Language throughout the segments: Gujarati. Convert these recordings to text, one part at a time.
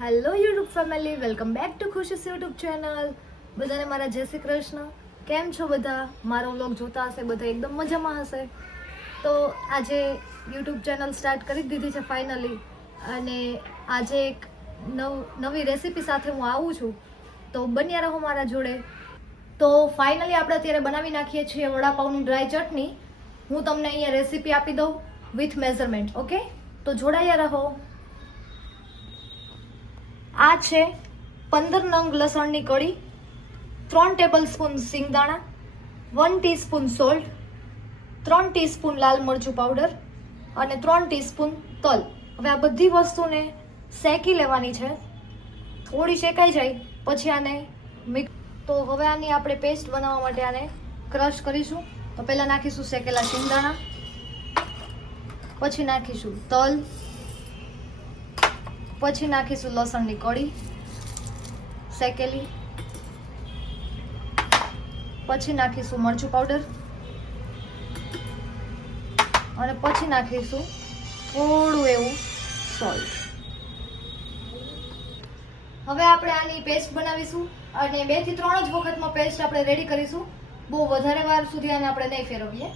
Hello YouTube family, welcome back to ખુશીસ YouTube channel. બધાને મારા જય શ્રી કૃષ્ણ. કેમ છો બધા? મારો વ્લોગ જોતા હશે બધા એકદમ મજામાં હશે. તો આજે યુટ્યુબ ચેનલ સ્ટાર્ટ કરી દીધી છે ફાઇનલી, અને આજે એક નવી રેસીપી સાથે હું આવું છું, તો બન્યા રહો મારા જોડે. તો ફાઇનલી આપણે અત્યારે બનાવી નાખીએ છીએ વડાપાઉંની ડ્રાય ચટણી. હું તમને અહીંયા રેસીપી આપી દઉં વિથ મેઝરમેન્ટ. ઓકે, તો જોડાયા રહો. આ છે 15 નંગ લસણની કળી, 3 ટેબલ સ્પૂન સિંગદાણા, 1 ટીસ્પૂન સોલ્ટ, 3 ટીસ્પૂન લાલ મરચું પાવડર અને 3 ટીસ્પૂન તલ. હવે આ બધી વસ્તુને શેકી લેવાની છે. થોડી શેકાઈ જાય પછી આને મિક્સ. તો હવે આની આપણે પેસ્ટ બનાવવા માટે આને ક્રશ કરીશું. તો પહેલાં નાખીશું શેકેલા સિંગદાણા, પછી નાખીશું તલ, પછી નાખીશું લસણની કળી શેકેલી, પછી નાખીશું મરચું પાવડર અને પછી નાખીશું થોડું એવું સોલ્ટ. હવે આપણે આની પેસ્ટ બનાવીશું અને 2 થી 3 જ વખતમાં પેસ્ટ આપણે રેડી કરીશું. બહુ વધારે વાર સુધી આને આપણે નહીં ફેરવીએ.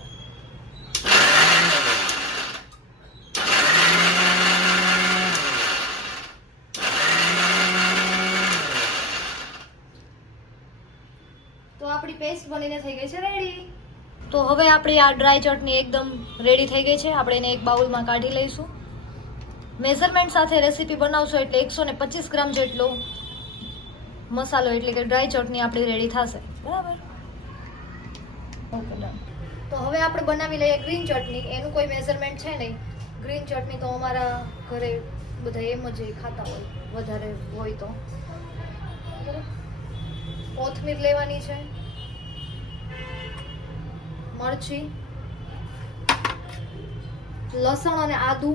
તો આપણી પેસ્ટ બનીને થઈ ગઈ છે રેડી. તો હવે આપણી આ ડ્રાય ચટણી એકદમ રેડી થઈ ગઈ છે. આપણે એને એક બાઉલમાં કાઢી લઈશું. મેઝરમેન્ટ સાથે રેસીપી બનાવશો એટલે 125 ગ્રામ જેટલો મસાલો એટલે કે ડ્રાય ચટણી આપણી રેડી થશે. બરાબર? Okay, done. તો હવે આપણે બનાવી લઈએ ગ્રીન ચટણી. એનું કોઈ મેઝરમેન્ટ છે નહીં. ગ્રીન ચટણી તો અમારા ઘરે બધા એમ જ ખાતા હોય, વધારે હોય તો. કોથમીર લેવાની છે, મરચી, લસણ અને આદુ,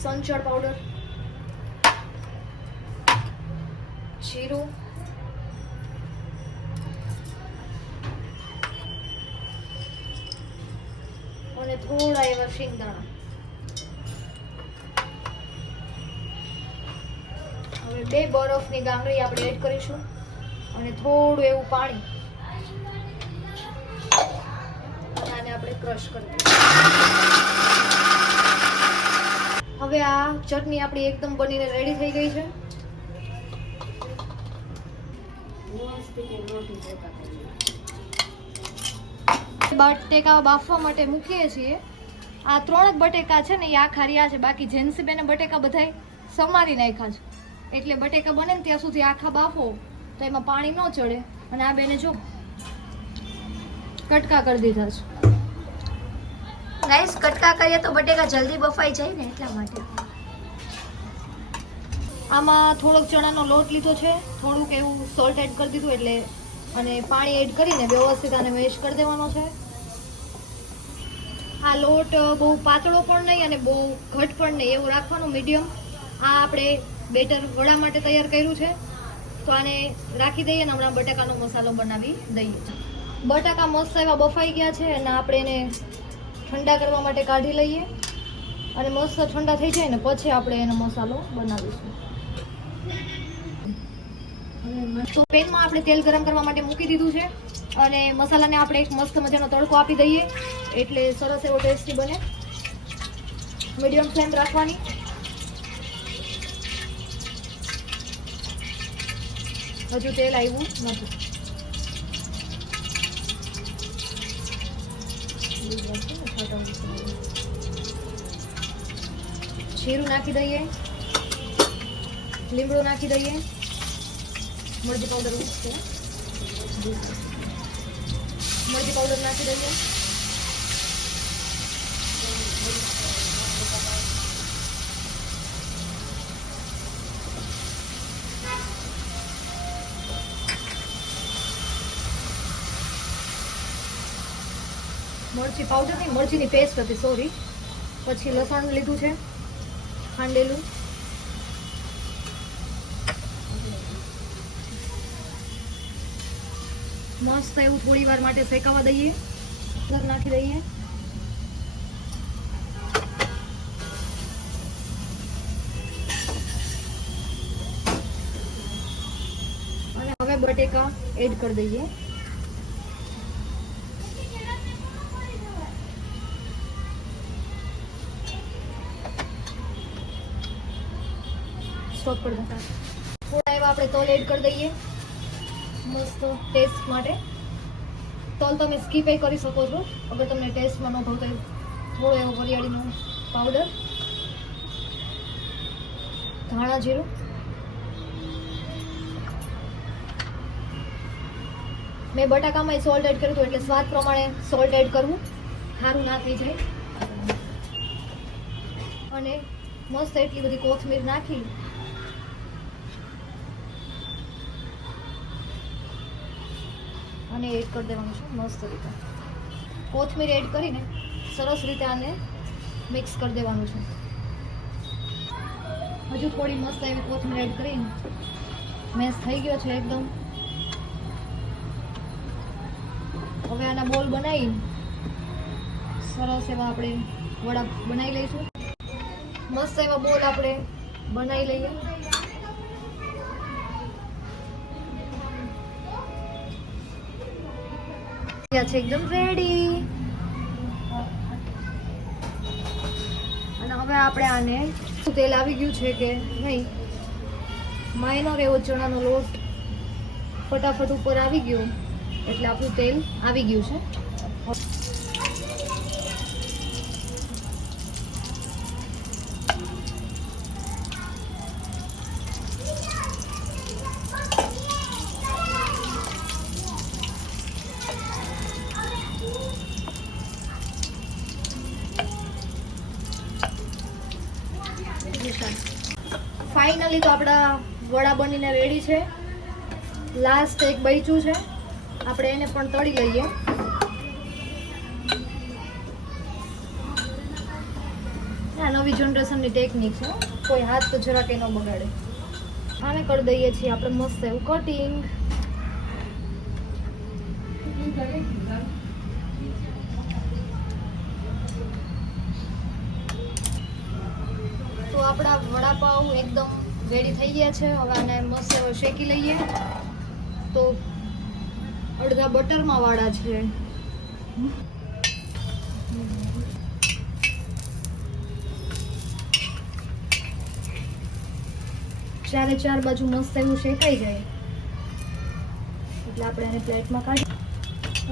સંચળ પાવડર, જીરું, અને થોડા એવા શિંગદાણા. હવે 2 બરફની ગાંગડી આપણે એડ કરીશું અને થોડું એવું પાણી, અને આને આપણે ક્રશ કરી દઈશું. હવે આ ચટણી આપણી એકદમ બનીને રેડી થઈ ગઈ છે. બટેકા બાફવા માટે મૂકીએ છીએ. આ 3 જ બટેકા છે ને એ આખા રહ્યા છે, બાકી જેન્સીબેને બટેકા બધાય સમારી નાખ્યા છે. એટલે બટેકા બને ને ત્યાં સુધી આખા બાફો તો એમાં પાણી ન ચડે. અને આ બેને જો કટકા કરી દીધા છે. ગાઈસ, કટકા કરીએ તો બટેકા જલ્દી બફાઈ જાય ને, એટલા માટે. આમાં થોડોક ચણાનો લોટ લીધો છે, થોડુંક એવું સોલ્ટ એડ કરી દીધું એટલે, અને પાણી એડ કરીને વ્યવસ્થિત આને મેશ કરી દેવાનો છે. આ લોટ બહુ પાતળો પણ નહીં અને બહુ ઘટ પણ નહીં, એવું રાખવાનું મીડિયમ. આ આપણે બેટર વડા માટે તૈયાર કર્યું છે, તો આને રાખી દઈએ અને હમણાં બટાકાનો મસાલો બનાવી દઈએ. બટાકા મસ્ત એવા બફાઈ ગયા છે અને આપણે એને ઠંડા કરવા માટે કાઢી લઈએ. અને મસ્ત ઠંડા થઈ જાય ને પછી આપણે એનો મસાલો બનાવીશું. તો પેનમાં આપણે તેલ ગરમ કરવા માટે મૂકી દીધું છે અને મસાલાને આપણે એક મસ્ત મજાનો તડકો આપી દઈએ એટલે સરસ એવો ટેસ્ટી બને. મીડિયમ ફ્લેમ રાખવાની. હજુ તેલ આવ્યું નથી. જીરું નાખી દઈએ, લીમડો નાખી દઈએ, મરચી પાવડર નાખી દઈએ, મરચી પાવડર નહીં, મરચીની પેસ્ટ હતી, સોરી. પછી લસણ લીધું છે ખાંડેલું, મસ્ત એવું થોડી વાર માટે શેકાવા દઈએ. નાખી દઈએ. બટેકા એડ કરી દઈએ. સ્ટોપ કરી દો. થોડા એવા આપણે તલ એડ કરી દઈએ મસ્ત ટેસ્ટ માટે. તલ તમે સ્કીપ કરી શકો છો અગર તમને ટેસ્ટમાં ન ભાવતો. થોડો એવો વરિયાળીનો પાવડર, ધાણા જીરું, મેં બટાકામાં સોલ્ટ એડ કર્યું હતું એટલે સ્વાદ પ્રમાણે સોલ્ટ એડ કરવું, ખારું ના થઈ જાય. અને મસ્ત એટલી બધી કોથમીર નાખી અને એડ કરી દેવાનું છે મસ્ત રીતે. કોથમીર એડ કરીને સરસ રીતે આને મિક્સ કરી દેવાનું છે. હજુ થોડી મસ્ત એવી કોથમીર એડ કરીને મેશ થઈ ગયો છે એકદમ. હવે આના બોલ બનાવી સરસ એવા આપણે વડા બનાવી લઈશું. મસ્ત એવા બોલ આપણે બનાવી લઈએ. છે એકદમ રેડી. અને હવે આપણે આને તેલ આવી ગયું છે કે નહીં, માઇનોર એવો ચણાનો લોટ ફટાફટ ઉપર આવી ગયો એટલે આપણું તેલ આવી ગયું છે. ફાઇનલી તો આપણા વડા બનીને રેડી છે. લાસ્ટ એક બચ્યું છે, આપણે એને પણ તળી લઈએ. આ નવી જનરેશનની ટેકનિક છે, કોઈ હાથ તો જરાક ન બગાડે. આને કરી દઈએ છીએ આપણે મસ્ત એવું કટિંગ. તો આપણા વડાપાઉં એકદમ રેડી થઈ ગયા છે. હવે આને મસ્ત એવો શેકી લઈએ. તો અડધા બટરમાં વાળા છે. ચારે બાજુ મસ્ત એવું શેકાઈ જાય એટલે આપણે એને પ્લેટમાં કાઢી.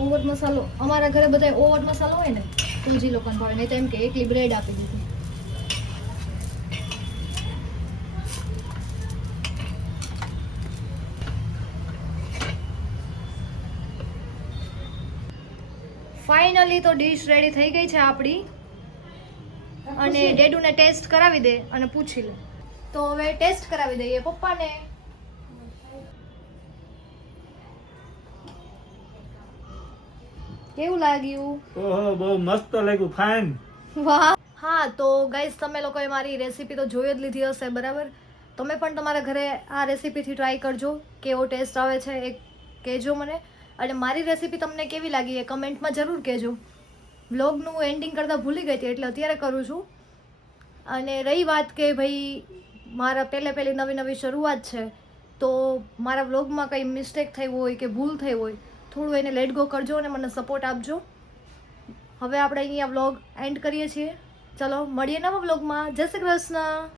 ઓવર મસાલો અમારા ઘરે બધા ઓવર મસાલો હોય ને તો જ લોકોને ભાવે, નહીં તો એમ કે એકલી બ્રેડ આપી દીધી. ફાઇનલી તો ડીશ રેડી થઈ ગઈ છે આપણી. અને ડેડુને ટેસ્ટ કરાવી દે અને પૂછી લે. તો હવે ટેસ્ટ કરાવી દઈએ પપ્પાને. કેવું લાગ્યું? ઓહો, બહુ મસ્ત લાગ્યું, ફાઇન. વાહ. હા તો ગાઈસ, તમે લોકોએ મારી રેસીપી તો જોઈ જ લીધી હશે, બરાબર? તમે પણ તમારા ઘરે આ રેસીપીથી ટ્રાય કરજો. કેવો ટેસ્ટ આવે છે એ કહેજો મને. અને મારી રેસીપી તમને કેવી લાગી એ કમેન્ટમાં જરૂર કહેજો. વ્લોગનું એન્ડિંગ કરતાં ભૂલી ગઈ હતી એટલે અત્યારે કરું છું. અને રહી વાત કે ભાઈ મારા પહેલી નવી શરૂઆત છે, તો મારા વ્લોગમાં કંઈ મિસ્ટેક થઈ હોય કે ભૂલ થઈ હોય, થોડું એને લેટ ગો કરજો અને મને સપોર્ટ આપજો. હવે આપણે અહીંયા વ્લોગ એન્ડ કરીએ છીએ. ચલો મળીએ નવા વ્લોગમાં. જય શ્રી કૃષ્ણ.